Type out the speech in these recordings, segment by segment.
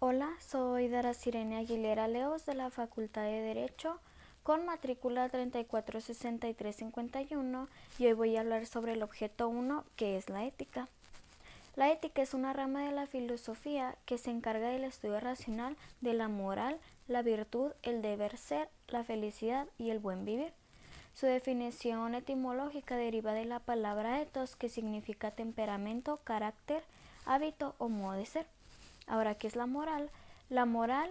Hola, soy Dara Sirene Aguilera Leos de la Facultad de Derecho con matrícula 346351 y hoy voy a hablar sobre el objeto 1 que es la ética. La ética es una rama de la filosofía que se encarga del estudio racional de la moral, la virtud, el deber ser, la felicidad y el buen vivir. Su definición etimológica deriva de la palabra ethos, que significa temperamento, carácter, hábito o modo de ser. Ahora, ¿qué es la moral? La moral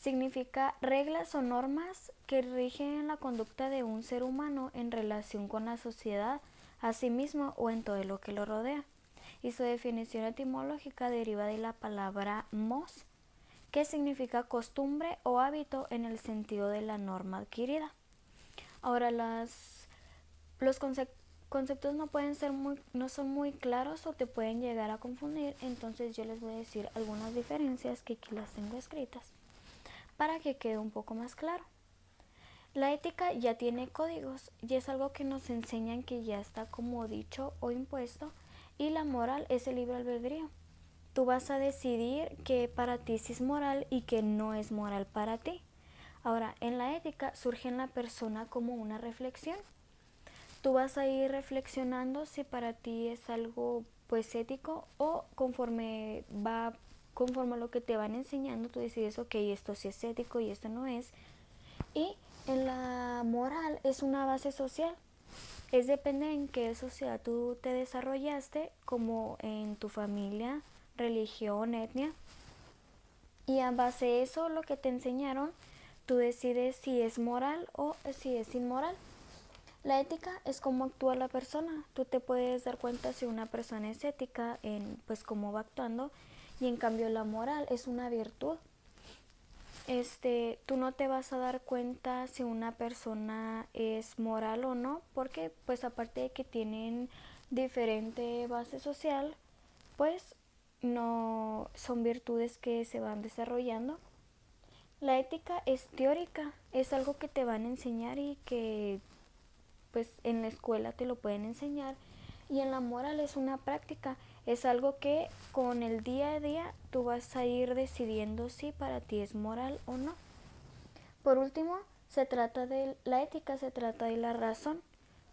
significa reglas o normas que rigen la conducta de un ser humano en relación con la sociedad, a sí mismo o en todo lo que lo rodea. Y su definición etimológica deriva de la palabra mos, que significa costumbre o hábito en el sentido de la norma adquirida. Ahora, los conceptos no son muy claros o te pueden llegar a confundir, entonces yo les voy a decir algunas diferencias que aquí las tengo escritas para que quede un poco más claro. La ética ya tiene códigos y es algo que nos enseñan que ya está como dicho o impuesto, y la moral es el libre albedrío. Tú vas a decidir que para ti sí es moral y que no es moral para ti. Ahora, en la ética surge en la persona como una reflexión. Tú vas a ir reflexionando si para ti es algo pues ético, o conforme a lo que te van enseñando, tú decides, ok, esto sí es ético y esto no es. Y en la moral es una base social. Es depende en qué sociedad tú te desarrollaste, como en tu familia, religión, etnia. Y a base de eso, lo que te enseñaron, tú decides si es moral o si es inmoral. La ética es cómo actúa la persona. Tú te puedes dar cuenta si una persona es ética en pues cómo va actuando, y en cambio la moral es una virtud. Tú no te vas a dar cuenta si una persona es moral o no, porque pues aparte de que tienen diferente base social, pues no son virtudes que se van desarrollando. La ética es teórica, es algo que te van a enseñar y que pues en la escuela te lo pueden enseñar, y en la moral es una práctica, es algo que con el día a día tú vas a ir decidiendo si para ti es moral o no. Por último, la ética se trata de la razón.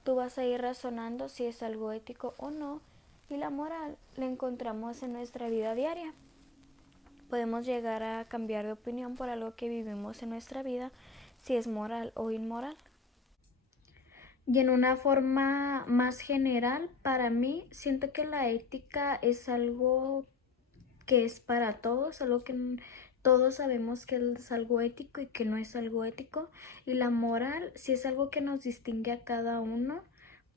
Tú vas a ir razonando si es algo ético o no, y la moral la encontramos en nuestra vida diaria. Podemos llegar a cambiar de opinión por algo que vivimos en nuestra vida, si es moral o inmoral. Y en una forma más general, para mí, siento que la ética es algo que es para todos, algo que todos sabemos que es algo ético y que no es algo ético. Y la moral sí es algo que nos distingue a cada uno,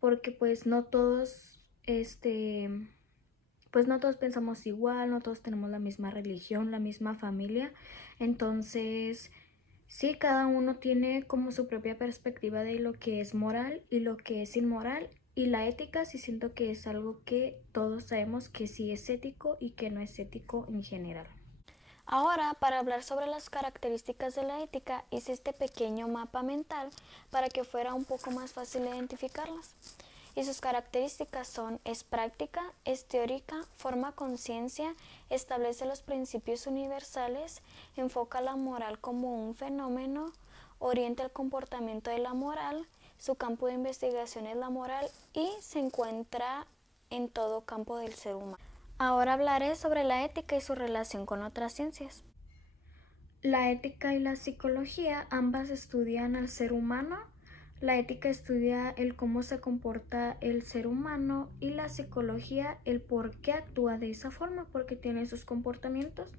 porque pues no todos pensamos igual, no todos tenemos la misma religión, la misma familia. Entonces, sí, cada uno tiene como su propia perspectiva de lo que es moral y lo que es inmoral. Y la ética sí siento que es algo que todos sabemos que sí es ético y que no es ético en general. Ahora, para hablar sobre las características de la ética, hice este pequeño mapa mental para que fuera un poco más fácil identificarlas. Y sus características son: es práctica, es teórica, forma conciencia, establece los principios universales, enfoca la moral como un fenómeno, orienta el comportamiento de la moral, su campo de investigación es la moral y se encuentra en todo campo del ser humano. Ahora hablaré sobre la ética y su relación con otras ciencias. La ética y la psicología ambas estudian al ser humano. La ética estudia el cómo se comporta el ser humano, y la psicología el por qué actúa de esa forma, porque tiene sus comportamientos.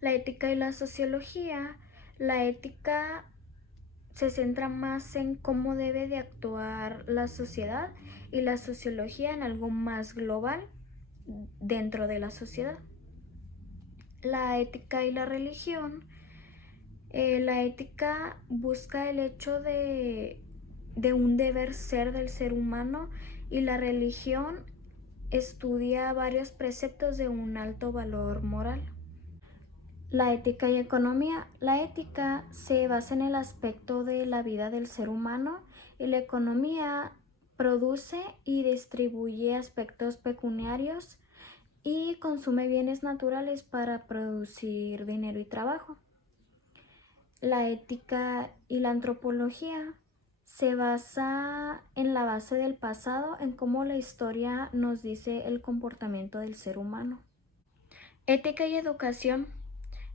La ética y la sociología, la ética se centra más en cómo debe de actuar la sociedad, y la sociología en algo más global dentro de la sociedad. La ética y la religión. La ética busca el hecho de un deber ser del ser humano, y la religión estudia varios preceptos de un alto valor moral. La ética y economía. La ética se basa en el aspecto de la vida del ser humano, y la economía produce y distribuye aspectos pecuniarios y consume bienes naturales para producir dinero y trabajo. La ética y la antropología se basa en la base del pasado, en cómo la historia nos dice el comportamiento del ser humano. Ética y educación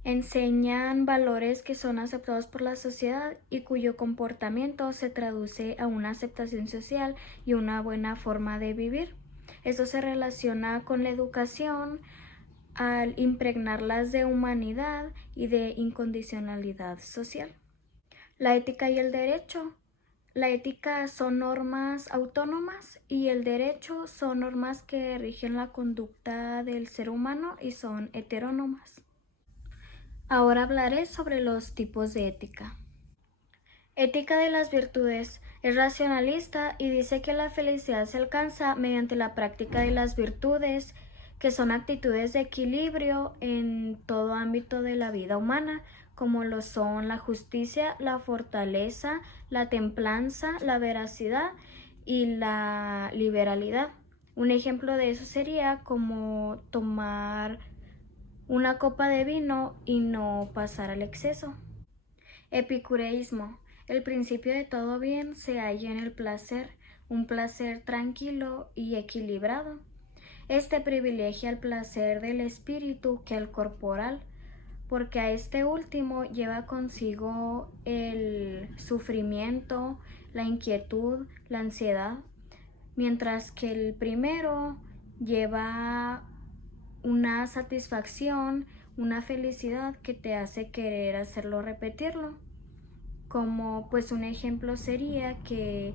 enseñan valores que son aceptados por la sociedad y cuyo comportamiento se traduce a una aceptación social y una buena forma de vivir. Esto se relaciona con la educación al impregnarlas de humanidad y de incondicionalidad social. La ética y el derecho. La ética son normas autónomas y el derecho son normas que rigen la conducta del ser humano y son heterónomas. Ahora hablaré sobre los tipos de ética. Ética de las virtudes. Es racionalista y dice que la felicidad se alcanza mediante la práctica de las virtudes, que son actitudes de equilibrio en todo ámbito de la vida humana, como lo son la justicia, la fortaleza, la templanza, la veracidad y la liberalidad. Un ejemplo de eso sería como tomar una copa de vino y no pasar al exceso. Epicureísmo. El principio de todo bien se halla en el placer, un placer tranquilo y equilibrado. Este privilegia el placer del espíritu que el corporal, porque a este último lleva consigo el sufrimiento, la inquietud, la ansiedad, mientras que el primero lleva una satisfacción, una felicidad que te hace querer hacerlo repetirlo. Como pues un ejemplo sería que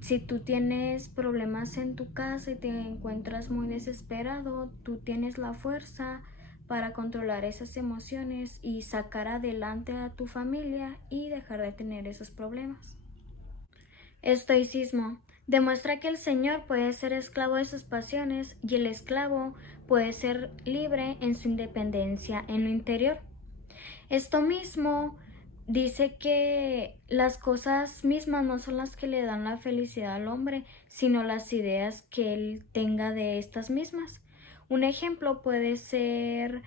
si tú tienes problemas en tu casa y te encuentras muy desesperado, tú tienes la fuerza para controlar esas emociones y sacar adelante a tu familia y dejar de tener esos problemas. Estoicismo. Demuestra que el señor puede ser esclavo de sus pasiones y el esclavo puede ser libre en su independencia en lo interior. Esto mismo dice que las cosas mismas no son las que le dan la felicidad al hombre, sino las ideas que él tenga de estas mismas. Un ejemplo puede ser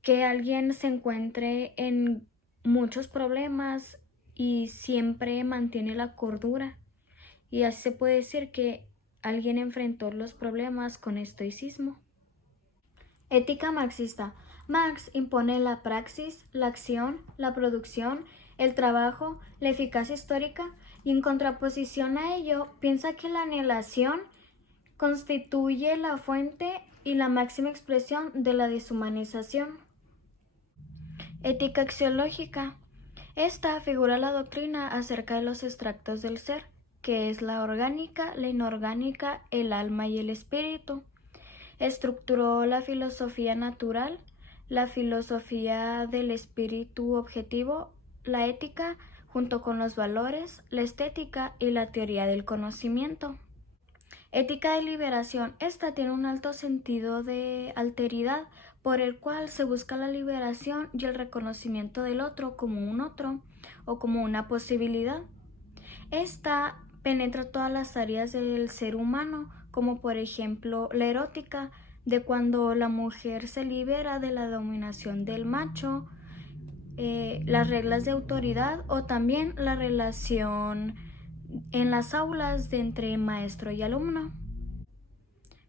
que alguien se encuentre en muchos problemas y siempre mantiene la cordura. Y así se puede decir que alguien enfrentó los problemas con estoicismo. Ética marxista. Marx impone la praxis, la acción, la producción, el trabajo, la eficacia histórica y en contraposición a ello piensa que la anhelación constituye la fuente y la máxima expresión de la deshumanización. Ética axiológica. Esta figura la doctrina acerca de los extractos del ser, que es la orgánica, la inorgánica, el alma y el espíritu. Estructuró la filosofía natural, la filosofía del espíritu objetivo, la ética, junto con los valores, la estética y la teoría del conocimiento. Ética de liberación. Esta tiene un alto sentido de alteridad, por el cual se busca la liberación y el reconocimiento del otro como un otro o como una posibilidad. Esta penetra todas las áreas del ser humano, como por ejemplo la erótica, de cuando la mujer se libera de la dominación del macho, las reglas de autoridad o también la relación en las aulas de entre maestro y alumno.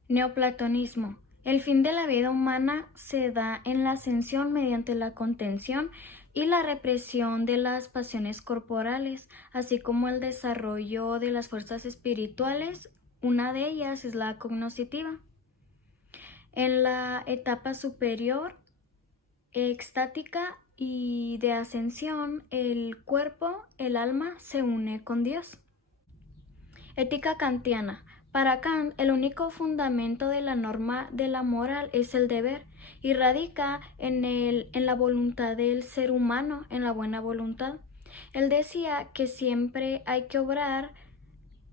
Neoplatonismo. El fin de la vida humana se da en la ascensión mediante la contención y la represión de las pasiones corporales, así como el desarrollo de las fuerzas espirituales. Una de ellas es la cognoscitiva. En la etapa superior, extática y de ascensión, el cuerpo, el alma, se une con Dios. Ética kantiana. Para Kant, el único fundamento de la norma de la moral es el deber y radica en la voluntad del ser humano, en la buena voluntad. Él decía que siempre hay que obrar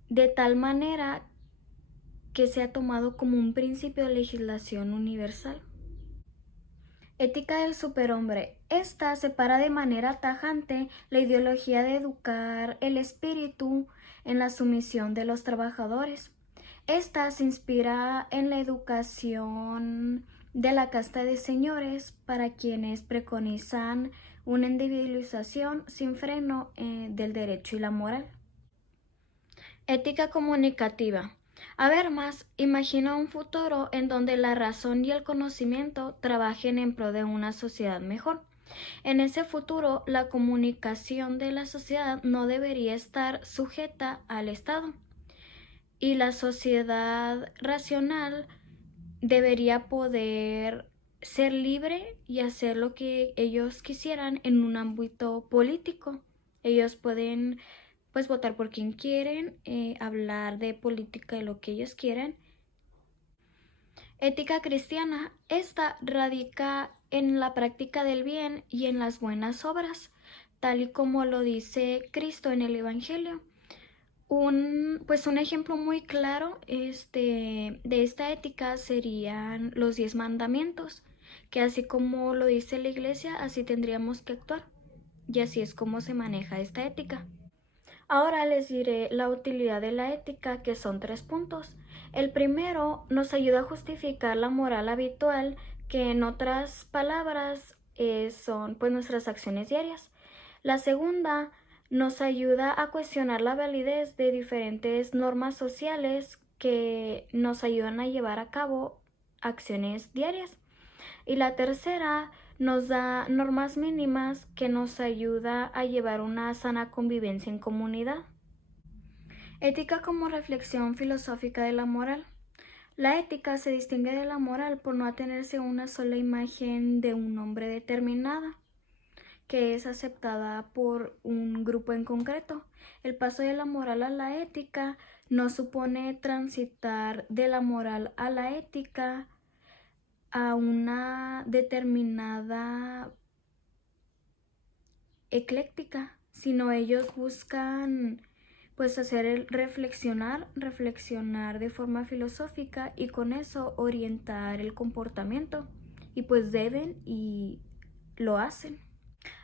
de tal manera que sea tomado como un principio de legislación universal. Ética del superhombre. Esta separa de manera tajante la ideología de educar el espíritu en la sumisión de los trabajadores. Esta se inspira en la educación de la casta de señores para quienes preconizan una individualización sin freno del derecho y la moral. Ética comunicativa. A ver más, imagina un futuro en donde la razón y el conocimiento trabajen en pro de una sociedad mejor. En ese futuro, la comunicación de la sociedad no debería estar sujeta al Estado y la sociedad racional debería poder ser libre y hacer lo que ellos quisieran en un ámbito político. Ellos pueden pues votar por quien quieren, hablar de política de lo que ellos quieren. Ética cristiana. Esta radica en la práctica del bien y en las buenas obras, tal y como lo dice Cristo en el Evangelio. Un ejemplo muy claro de esta ética serían los 10 mandamientos, que así como lo dice la Iglesia, así tendríamos que actuar. Y así es como se maneja esta ética. Ahora les diré la utilidad de la ética, que son 3 puntos. El primero nos ayuda a justificar la moral habitual, que en otras palabras son pues nuestras acciones diarias. La segunda nos ayuda a cuestionar la validez de diferentes normas sociales que nos ayudan a llevar a cabo acciones diarias. Y la tercera nos da normas mínimas que nos ayuda a llevar una sana convivencia en comunidad. Ética como reflexión filosófica de la moral. La ética se distingue de la moral por no atenerse a una sola imagen de un hombre determinada, que es aceptada por un grupo en concreto. El paso de la moral a la ética no supone transitar de la moral a la ética a una determinada ecléctica, sino ellos buscan pues hacer reflexionar de forma filosófica y con eso orientar el comportamiento, y pues deben y lo hacen.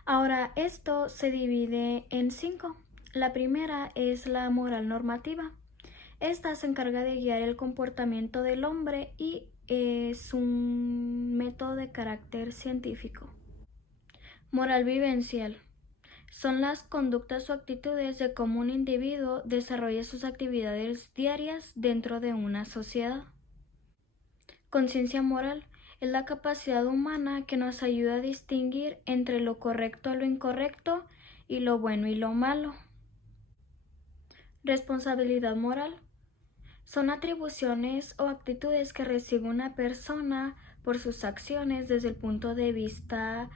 Ahora, esto se divide en 5. La primera es la moral normativa. Esta se encarga de guiar el comportamiento del hombre y es un método de carácter científico. Moral vivencial. Son las conductas o actitudes de cómo un individuo desarrolla sus actividades diarias dentro de una sociedad. Conciencia moral. Es la capacidad humana que nos ayuda a distinguir entre lo correcto y lo incorrecto y lo bueno y lo malo. Responsabilidad moral. Son atribuciones o actitudes que recibe una persona por sus acciones desde el punto de vista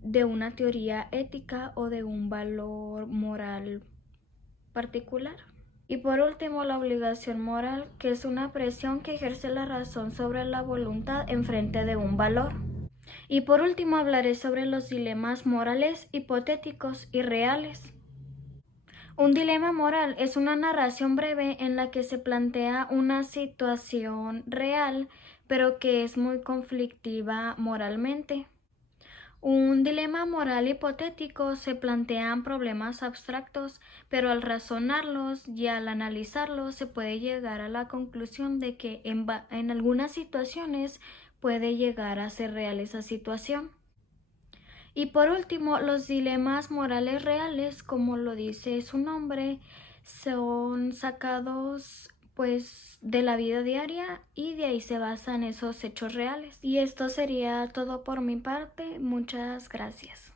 de una teoría ética o de un valor moral particular. Y por último, la obligación moral, que es una presión que ejerce la razón sobre la voluntad en frente de un valor. Y por último, hablaré sobre los dilemas morales hipotéticos y reales. Un dilema moral es una narración breve en la que se plantea una situación real, pero que es muy conflictiva moralmente. Un dilema moral hipotético se plantean problemas abstractos, pero al razonarlos y al analizarlos se puede llegar a la conclusión de que en algunas situaciones puede llegar a ser real esa situación. Y por último, los dilemas morales reales, como lo dice su nombre, son sacados pues de la vida diaria y de ahí se basan esos hechos reales. Y esto sería todo por mi parte. Muchas gracias.